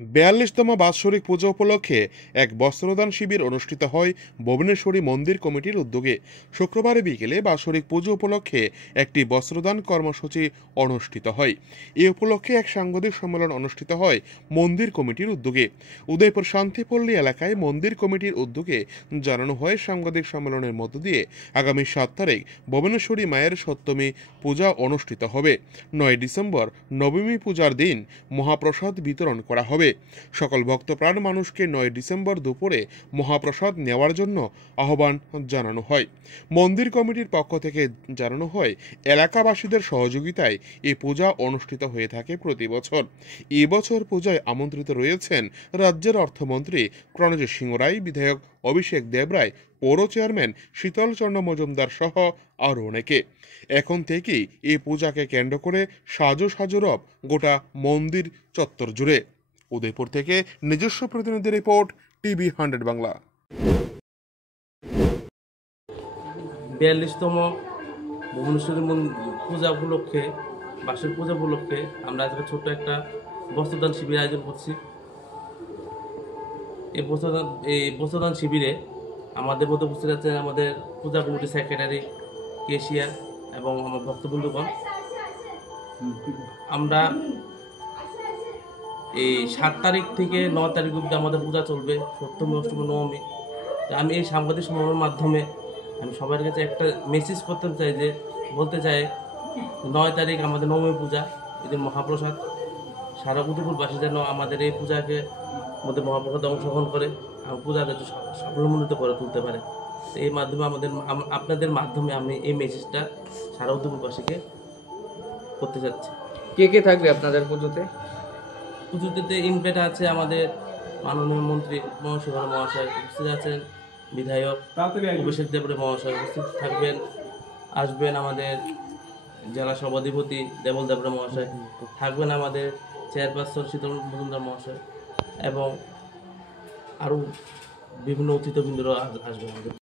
42তম বাৎসরিক পুজো উপলক্ষে এক বস্ত্রদান শিবির অনুষ্ঠিত হয় ভুবনেশ্বরী মন্দির কমিটির উদ্যোগে। শুক্রবার বিকেলে বাৎসরিক পুজো উপলক্ষে একটি বস্ত্রদান কর্মসূচি অনুষ্ঠিত হয়। এ উপলক্ষে এক সাংবাদিক সম্মেলন অনুষ্ঠিত হয় মন্দির কমিটির উদ্যোগে। উদয়পুর শান্তিপল্লী এলাকায় মন্দির কমিটির উদ্যোগে জানানো হয়, সাংবাদিক সম্মেলনের মধ্য দিয়ে আগামী 7 তারিখ ভুবনেশ্বরী মায়ের সপ্তমী পূজা অনুষ্ঠিত হবে। 9 ডিসেম্বর নবমী পূজার দিন মহাপ্রসাদ বিতরণ করা হবে। সকল ভক্তপ্রাণ মানুষকে 9 ডিসেম্বর দুপুরে মহাপ্রসাদ নেওয়ার জন্য আহ্বান জানানো হয়। মন্দির কমিটির পক্ষ থেকে জানানো হয়, এলাকাবাসীদের সহযোগিতায় এই পূজা অনুষ্ঠিত হয়ে থাকে প্রতি বছর। এবছর পূজায় আমন্ত্রিত রয়েছেন রাজ্যের অর্থমন্ত্রী প্রণজিৎ সিংহ রায়, বিধায়ক অভিষেক দেবরায়, পৌর চেয়ারম্যান শীতল চন্দ্র মজুমদার সহ আরও অনেকে। এখন থেকেই এই পূজাকে কেন্দ্র করে সাজো রব গোটা মন্দির চত্বর জুড়ে। উদয়পুর থেকে নিজস্ব প্রতিনিধি রিপোর্ট, টিভি 100 বাংলা। 42তম ভুবনেশ্বরী পূজা উপলক্ষে, বার্ষিক পূজা উপলক্ষে আমরা আজকে ছোট্ট একটা বস্ত্রদান শিবির আয়োজন করছি। এই বস্ত্রদান শিবিরে আমাদের মধ্যে উপস্থিত আছেন আমাদের পূজা কমিটির সেক্রেটারি, কেশিয়ার এবং আমার ভক্তবৃন্দগণ। আমরা এই 7 তারিখ থেকে 9 তারিখ অবধি আমাদের পূজা চলবে, সপ্তমী, অষ্টমী, নবমী। আমি এই সাংবাদিক সম্মেলনের মাধ্যমে আমি সবার কাছে একটা মেসেজ বলতে চাই 9 তারিখ আমাদের নবমী পূজা, এদিন মহাপ্রসাদ। সারা উদয়পুরবাসী যেন আমাদের এই পূজাকে মধ্যে মহাপ্রসাদে অংশগ্রহণ করে পূজা যাতে সাফল্যমণ্ডিত করে তুলতে পারে। এই মাধ্যমে আপনাদের মাধ্যমে আমি এই মেসেজটা সারা উদয়পুরবাসীকে করতে চাচ্ছি। কে কে থাকবে আপনাদের পুজোতে? পুজোতে ইনভাইট আছে আমাদের মাননীয় মন্ত্রী মহাশয় উপস্থিত আছেন, বিধায়ক অভিষেক দেবরায় মহাশয় উপস্থিত থাকবেন, আসবেন আমাদের জেলা সভাধিপতি দেবল দেবরায় মহাশয়, থাকবেন আমাদের চেয়ারপারসন শীতল মজুমদার মহাশয় এবং আরও বিভিন্ন অতিথিবৃন্দরা আসবেন আমাদের।